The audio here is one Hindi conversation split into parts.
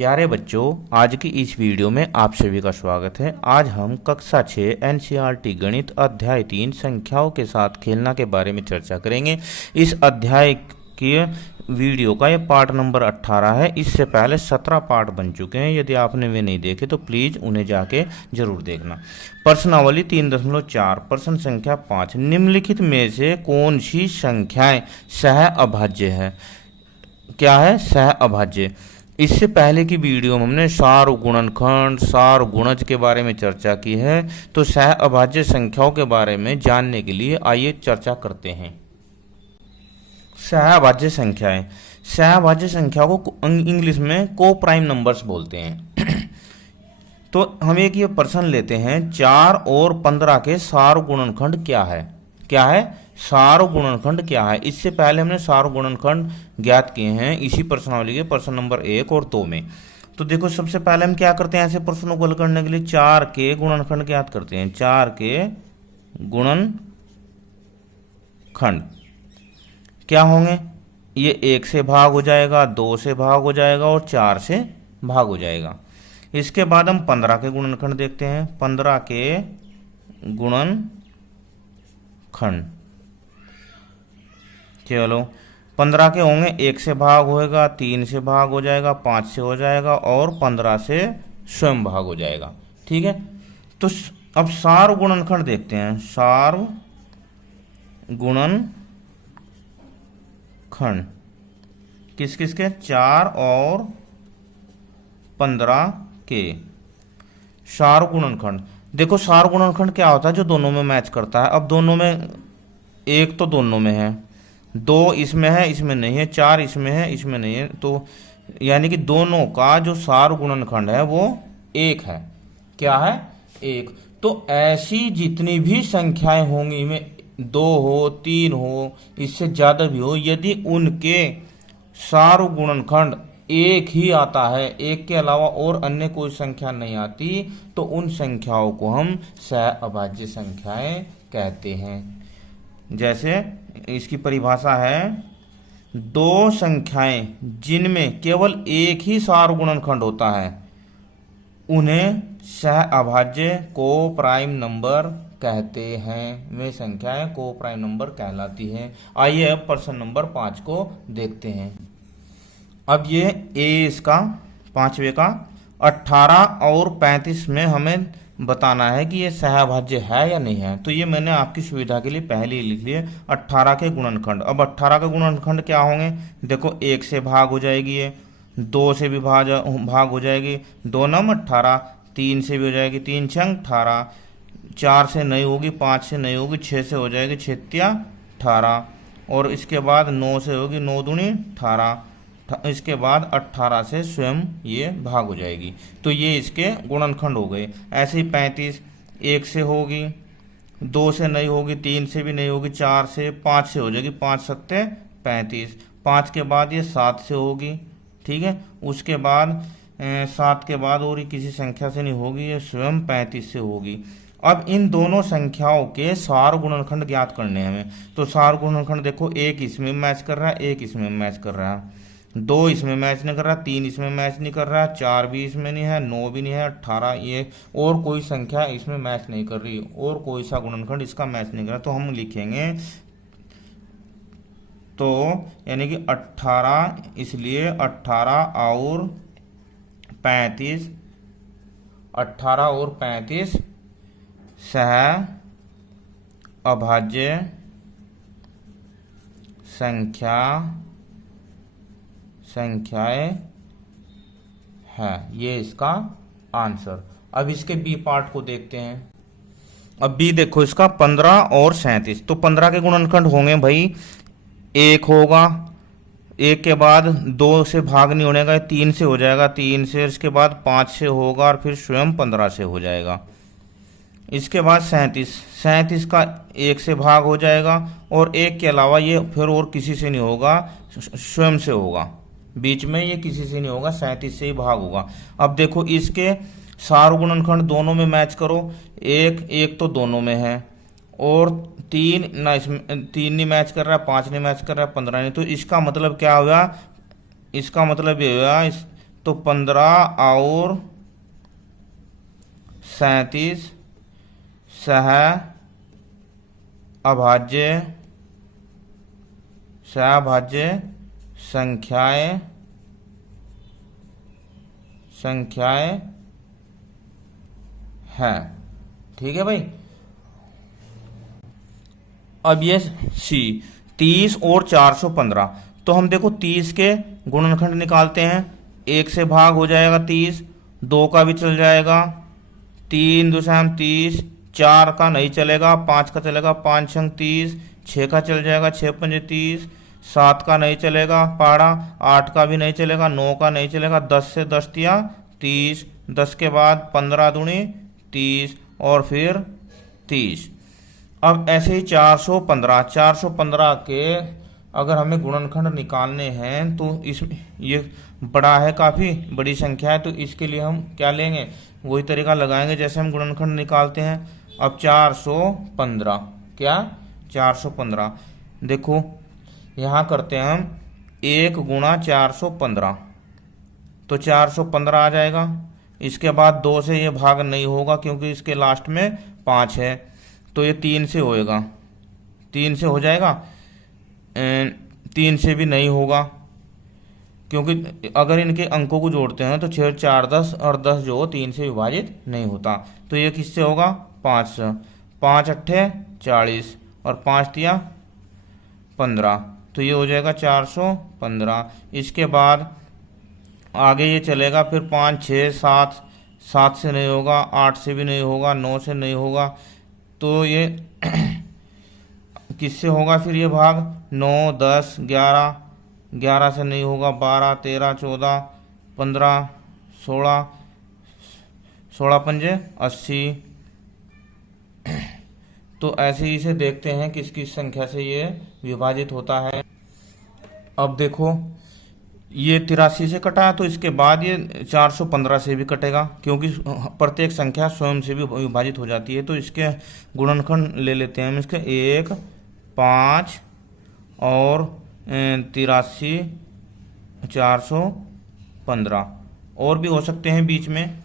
प्यारे बच्चों, आज की इस वीडियो में आप सभी का स्वागत है। आज हम कक्षा 6 एनसीईआरटी गणित अध्याय 3 संख्याओं के साथ खेलना के बारे में चर्चा करेंगे। इस अध्याय के वीडियो का ये पार्ट नंबर 18 है। इससे पहले 17 पार्ट बन चुके हैं। यदि आपने वे नहीं देखे तो प्लीज़ उन्हें जाके जरूर देखना। प्रश्नावली 3.4 प्रश्न संख्या 5, निम्नलिखित में से कौन सी संख्याएं सह अभाज्य है? क्या है सह अभाज्य? इससे पहले की वीडियो में हमने सार गुणनखंड, सार गुणज के बारे में चर्चा की है। तो सह अभाज्य संख्याओं के बारे में जानने के लिए आइए चर्चा करते हैं। सह अभाज्य संख्याएं, सह अभाज्य संख्याओं को इंग्लिश में को प्राइम नंबर्स बोलते हैं। तो हम एक ये प्रश्न लेते हैं, 4 और 15 के सार गुणनखंड क्या है? क्या है सार गुणनखंड क्या है? इससे पहले हमने सार गुणनखंड ज्ञात किए हैं इसी प्रश्नावली के प्रश्न नंबर 1 और 2 में। तो देखो, सबसे पहले हम क्या करते हैं ऐसे प्रश्नों को हल करने के लिए? 4 के गुणनखंड ज्ञात करते हैं। 4 के गुणनखंड क्या होंगे? ये 1 से भाग हो जाएगा, 2 से भाग हो जाएगा और 4 से भाग हो जाएगा। इसके बाद हम 15 के गुणनखंड देखते हैं। 15 के गुणनखंड चलो 15 के होंगे, 1 से भाग होएगा, 3 से भाग हो जाएगा, 5 से हो जाएगा और 15 से स्वयं भाग हो जाएगा। ठीक है, तो अब सार गुणनखंड देखते हैं। सार गुणनखंड किस किस के? 4 और 15 के सार गुणनखंड। देखो, सार गुणनखंड क्या होता है? जो दोनों में मैच करता है। अब दोनों में, एक तो दोनों में है, 2 इसमें है, इसमें नहीं है, 4 इसमें है, इसमें नहीं है, तो यानी कि दोनों का जो सार गुणनखंड है वो 1 है। क्या है? 1। तो ऐसी जितनी भी संख्याएं होंगी, इनमें 2 हो, 3 हो, इससे ज्यादा भी हो, यदि उनके सार गुणनखंड 1 ही आता है, 1 के अलावा और अन्य कोई संख्या नहीं आती, तो उन संख्याओं को हम सह अभाज्य संख्याएं कहते हैं। जैसे इसकी परिभाषा है, 2 संख्याएं जिनमें केवल 1 ही सार गुणनखंड होता है उन्हें सह अभाज्य को प्राइम नंबर कहते हैं। वे संख्याएं को प्राइम नंबर कहलाती हैं। आइए अब प्रश्न नंबर 5 को देखते हैं। अब ये इसका 5वें का 18 और 35 में हमें बताना है कि ये सहअभाज्य है या नहीं है। तो ये मैंने आपकी सुविधा के लिए पहले ही लिख लिए 18 के गुणनखंड। अब 18 के गुणनखंड क्या होंगे? देखो, 1 से भाग हो जाएगी, ये 2 से भी भाग हो जाएगी, 2 नम 18, 3 से भी हो जाएगी, 3 छंग 18, 4 से नहीं होगी, 5 से नहीं होगी, 6 से हो जाएगी, 6 तिया 18, और इसके बाद 9 से होगी, 9 दूनी 18, इसके बाद 18 से स्वयं ये भाग हो जाएगी। तो ये इसके गुणनखंड हो गए। ऐसे ही 35 1 से होगी, 2 से नहीं होगी, 3 से भी नहीं होगी, 4 से, 5 से हो जाएगी, 5 सत्ते 35, 5 के बाद ये 7 से होगी। ठीक है, उसके बाद 7 के बाद और किसी संख्या से नहीं होगी, ये स्वयं 35 से होगी। अब इन दोनों संख्याओं के सार गुणनखंड ज्ञात करने हैं हमें। तो सार गुणनखंड देखो, 1 इसमें मैच कर रहा है, 1 इसमें मैच कर रहा है, 2 इसमें मैच नहीं कर रहा, 3 इसमें मैच नहीं कर रहा, 4 भी इसमें नहीं है, 9 भी नहीं है, 18, ये और कोई संख्या इसमें मैच नहीं कर रही, और कोई सा गुणनखंड इसका मैच नहीं कर रहा। तो हम लिखेंगे, तो यानी कि 18, इसलिए 18 और 35, 18 और 35 सह अभाज्य संख्याएं है। ये इसका आंसर। अब इसके बी पार्ट को देखते हैं। अब बी देखो, इसका 15 और 37। तो 15 के गुणनखंड होंगे भाई, 1 होगा, 1 के बाद 2 से भाग नहीं होने का, 3 से हो जाएगा, 3 से, इसके बाद 5 से होगा और फिर स्वयं 15 से हो जाएगा। इसके बाद 37 का 1 से भाग हो जाएगा, और 1 के अलावा ये फिर और किसी से नहीं होगा, स्वयं से होगा, बीच में ये किसी से नहीं होगा, 37 से ही भाग होगा। अब देखो, इसके सार गुणनखंड दोनों में मैच करो, 1 तो दोनों में है, और 3 ना, इसमें 3 नहीं मैच कर रहा है, 5 नहीं मैच कर रहा है, 15 नहीं। तो इसका मतलब क्या हुआ? इसका मतलब ये हुआ, तो 15 और 37 सह अभाज्य संख्याएं हैं। ठीक है भाई। अब ये सी 30 और 415, तो हम देखो 30 के गुणनखंड निकालते हैं। 1 से भाग हो जाएगा 30, 2 का भी चल जाएगा, 3 दूसरा 30, 4 का नहीं चलेगा, 5 का चलेगा, 5 छंग 30, 6 का चल जाएगा, 6 पंजे 30, 7 का नहीं चलेगा पहाड़ा, 8 का भी नहीं चलेगा, 9 का नहीं चलेगा, 10 से 10 दिया 30, 10 के बाद 15 दूनी 30 और फिर 30। अब ऐसे ही 415 के अगर हमें गुणनखंड निकालने हैं तो इस ये बड़ा है, काफ़ी बड़ी संख्या है, तो इसके लिए हम क्या लेंगे, वही तरीका लगाएंगे जैसे हम गुणनखंड निकालते हैं। अब 415 क्या 415 देखो यहाँ करते हैं हम 1 गुणा 415, तो 415 आ जाएगा। इसके बाद 2 से ये भाग नहीं होगा क्योंकि इसके लास्ट में 5 है, तो ये 3 से होएगा, 3 से हो जाएगा, 3 से भी नहीं होगा क्योंकि अगर इनके अंकों को जोड़ते हैं तो 6 4 10 और 10 जो 3 से विभाजित नहीं होता। तो ये किससे होगा 5 से, 5 अट्ठे 40 और 5 तिया 15, तो ये हो जाएगा 415। इसके बाद आगे ये चलेगा फिर 5 6 7, 7 से नहीं होगा, 8 से भी नहीं होगा, 9 से नहीं होगा, तो ये किससे होगा फिर ये भाग 9 10 11, 11 से नहीं होगा, 12 13 14 15 16, 16 पंजे 80। तो ऐसे ही इसे देखते हैं किस किस संख्या से ये विभाजित होता है। अब देखो ये 83 से कटा है, तो इसके बाद ये 415 से भी कटेगा क्योंकि प्रत्येक संख्या स्वयं से भी विभाजित हो जाती है। तो इसके गुणनखंड ले लेते हैं हम इसके 1 5 और 83 415 और भी हो सकते हैं बीच में।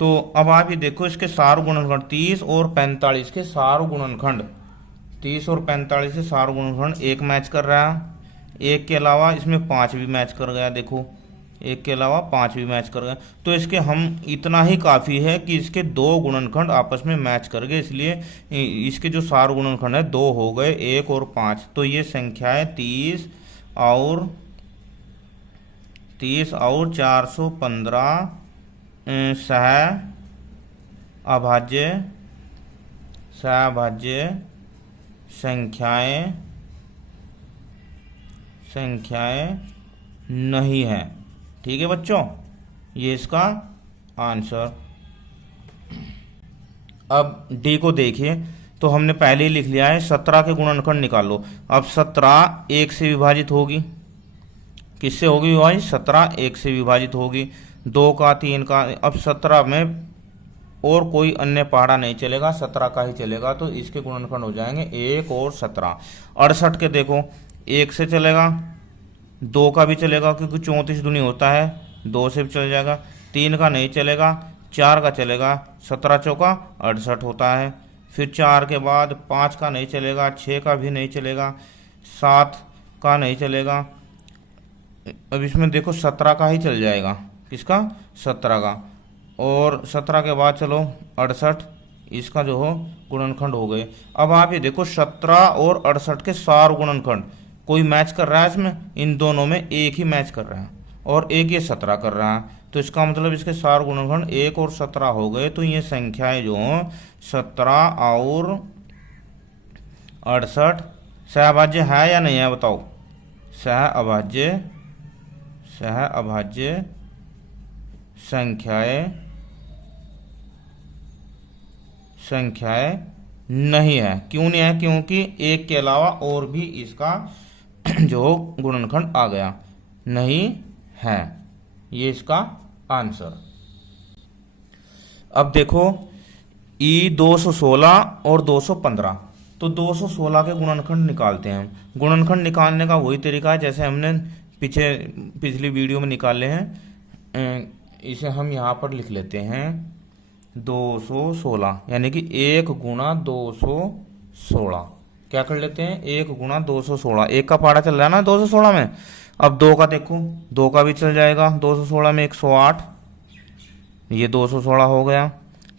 तो अब आप ये देखो इसके सार गुणनखंड 30 और 45 के सार गुणनखंड, 30 और 45 के सार गुणनखंड एक मैच कर रहा है, एक के अलावा इसमें 5 भी मैच कर गया। देखो एक के अलावा 5 भी मैच कर गया, तो इसके हम इतना ही काफ़ी है कि इसके 2 गुणनखंड आपस में मैच कर गए, इसलिए इसके जो सार गुणनखंड है 2 हो गए, 1 और 5। तो ये संख्याएं 30 और 415 सह अभाज्य संख्याएं नहीं है। ठीक है बच्चों, ये इसका आंसर। अब डी को देखिए, तो हमने पहले ही लिख लिया है 17 के गुणनखंड निकालो। अब 17 1 से विभाजित होगी, किससे होगी विभाजित, 17 1 से विभाजित होगी, 2 का 3 का। अब 17 में और कोई अन्य पहाड़ा नहीं चलेगा, 17 का ही चलेगा, तो इसके गुणनखंड हो जाएंगे 1 और 17। 68 के देखो 1 से चलेगा, 2 का भी चलेगा क्योंकि 34 दूनी होता है, 2 से भी चल जाएगा, 3 का नहीं चलेगा, 4 का चलेगा, 17 चौका 68 होता है। फिर 4 के बाद 5 का नहीं चलेगा, 6 का भी नहीं चलेगा, 7 का नहीं चलेगा। अब इसमें देखो 17 का ही चल जाएगा, किसका 17 का, और 17 के बाद चलो 68, इसका जो हो गुणनखंड हो गए। अब आप ये देखो 17 और 68 के सार गुणनखंड कोई मैच कर रहा है इसमें, इन दोनों में एक ही मैच कर रहा है और एक ये 17 कर रहा है, तो इसका मतलब इसके सार गुणनखंड 1 और 17 हो गए। तो ये संख्याएं जो 17 और 68 सहअभाज्य है या नहीं है बताओ, सहअभाज्य संख्याएं नहीं है। क्यों नहीं है, क्योंकि एक के अलावा और भी इसका जो गुणनखंड आ गया, नहीं है, ये इसका आंसर। अब देखो ई 216 और 215, तो 216 के गुणनखंड निकालते हैं हम। गुणनखंड निकालने का वही तरीका है जैसे हमने पिछली वीडियो में निकाले हैं। इसे हम यहाँ पर लिख लेते हैं 216, यानी कि 1 गुणा 216। क्या कर लेते हैं, 1 गुणा 216। एक का पारा चल रहा है ना 216 में। अब दो का देखो, दो का भी चल जाएगा 216 में, 108, ये 216 हो गया।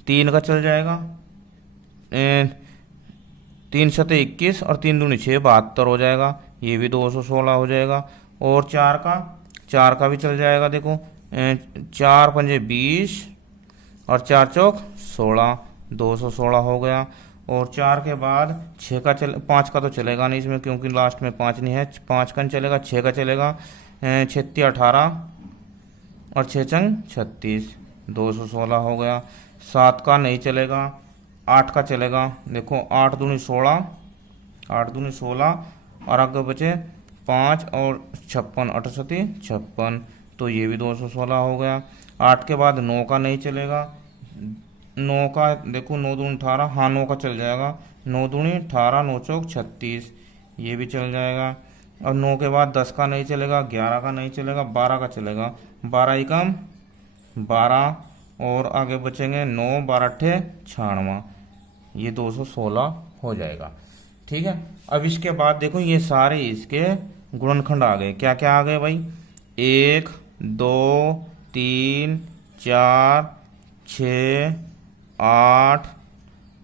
तीन का चल जाएगा, 3×7=21 और 3×2=6, 72 हो जाएगा, ये भी 216 हो जाएगा। और चार का भी चल जाएगा, देखो 4×5=20 और 4×4=16, 216 हो गया। और 4 के बाद 5 का तो चलेगा नहीं इसमें, क्योंकि लास्ट में 5 नहीं है, 5 का नहीं चलेगा, 6 का चलेगा, 6×3=18 और 6×6=36, 216 हो गया। 7 का नहीं चलेगा, 8 का चलेगा, देखो 8×2=16, 8×2=16 और आगे बचे 5 और 56, 8×7=56, तो ये भी 216 हो गया। 8 के बाद 9 का नहीं चलेगा, 9 का देखो 9×2=18, हाँ 9 का चल जाएगा, 9×2=18, 9×4=36, ये भी चल जाएगा। और 9 के बाद 10 का नहीं चलेगा, 11 का नहीं चलेगा, 12 का चलेगा, 12×1=12 और आगे बचेंगे 9, 12×8=96, ये 216 हो जाएगा। ठीक है। अब इसके बाद देखो ये सारे इसके गुणनखंड आ गए। क्या क्या आ गए भाई, 1, 2, 3, 4, 6, 8,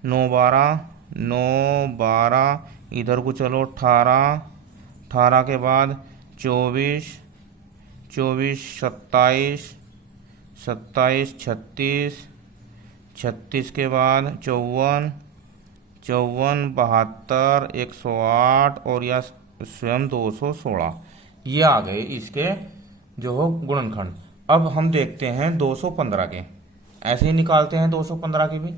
9, 12, 9, 12, इधर को चलो 18, 18 के बाद 24, 24, 27, 27, 36, 36 के बाद 54, 54, 72, 108 और या स्वयं 216, ये आ गए इसके जो हो गुणनखंड। अब हम देखते हैं 215 के, ऐसे ही निकालते हैं 215 के भी।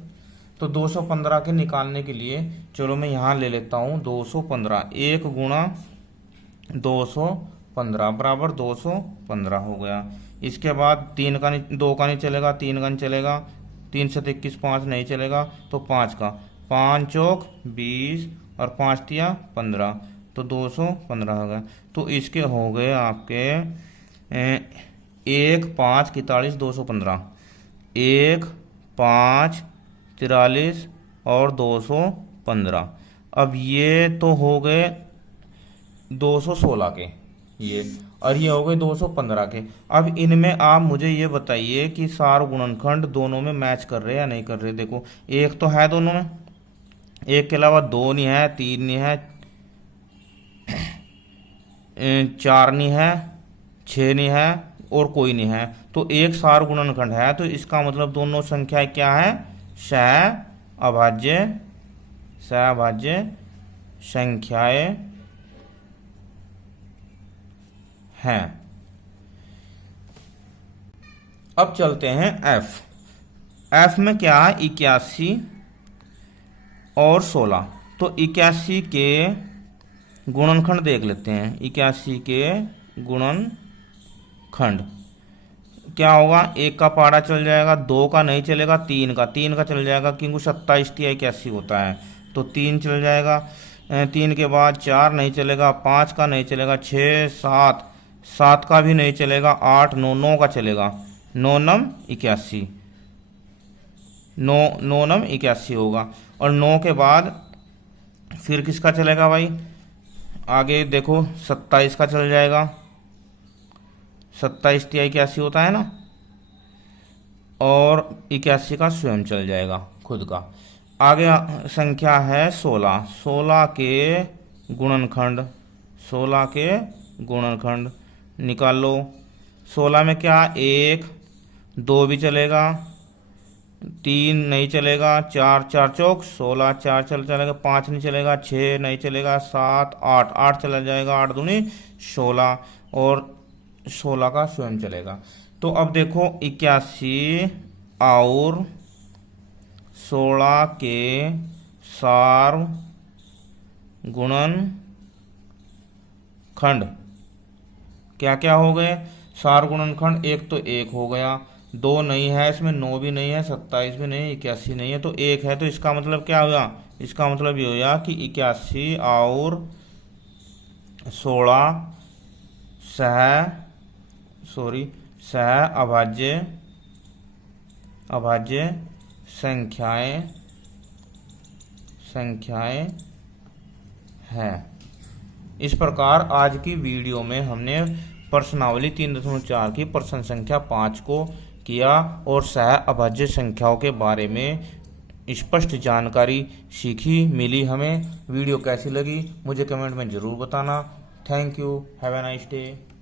तो 215 के निकालने के लिए चलो मैं यहाँ ले लेता हूँ 215, 1 गुणा 215 बराबर 215 हो गया। इसके बाद 3 का नहीं, 2 का नहीं चलेगा, 3 का नहीं चलेगा, 3×7=21, 5 नहीं चलेगा, तो 5 का, 5×4=20 और 5×3=15, तो 215 हो गया। तो इसके हो गए आपके 1, 5, 41, 215, 1, 5, 43 और 215। अब ये तो हो गए 216 के ये, और ये हो गए 215 के। अब इनमें आप मुझे ये बताइए कि सार गुणनखंड दोनों में मैच कर रहे हैं या नहीं कर रहे। देखो एक तो है दोनों में, एक के अलावा 2 नहीं है, 3 नहीं है, 4 नहीं है, 6 नहीं है और कोई नहीं है, तो एक सार गुणनखंड है। तो इसका मतलब दोनों संख्याएं क्या है, सहअभाज्य संख्याएं हैं। अब चलते हैं एफ में क्या है, 81 और 16। तो 81 के गुणनखंड देख लेते हैं। 81 के गुणनखंड क्या होगा, 1 का पारा चल जाएगा, 2 का नहीं चलेगा, 3 का चल जाएगा, क्योंकि 27×81 होता है, तो 3 चल जाएगा। 3 के बाद 4 नहीं चलेगा, 5 का नहीं चलेगा, 6, 7 का भी नहीं चलेगा, 8, 9 का चलेगा, 9×9=81, 9×9=81 होगा। और 9 के बाद फिर किसका चलेगा भाई, आगे देखो 27 का चल जाएगा, 27×81 होता है ना, और 81 का स्वयं चल जाएगा खुद का। आगे संख्या है 16, 16 के गुणनखंड निकाल लो। 16 में क्या, 1, 2 भी चलेगा, 3 नहीं चलेगा, 4×4=16, 4 चलेगा, 5 नहीं चलेगा, 6 नहीं चलेगा, 7, 8 चला जाएगा, 8×2=16 और 16 का स्वयं चलेगा। तो अब देखो 81 और 16 के सार गुणनखंड क्या क्या हो गए, सार गुणनखंड एक तो 1 हो गया, 2 नहीं है इसमें, 9 भी नहीं है, 27 भी नहीं, 81 नहीं है, तो 1 है। तो इसका मतलब क्या हुआ, इसका मतलब ये हुआ कि 81 और 16 सह अभाज्य संख्याएं हैं। इस प्रकार आज की वीडियो में हमने प्रश्नावली 3.4 की प्रश्न संख्या 5 को किया और सह अभाज्य संख्याओं के बारे में स्पष्ट जानकारी सीखी मिली हमें। वीडियो कैसी लगी मुझे कमेंट में ज़रूर बताना। Thank you, have a nice day.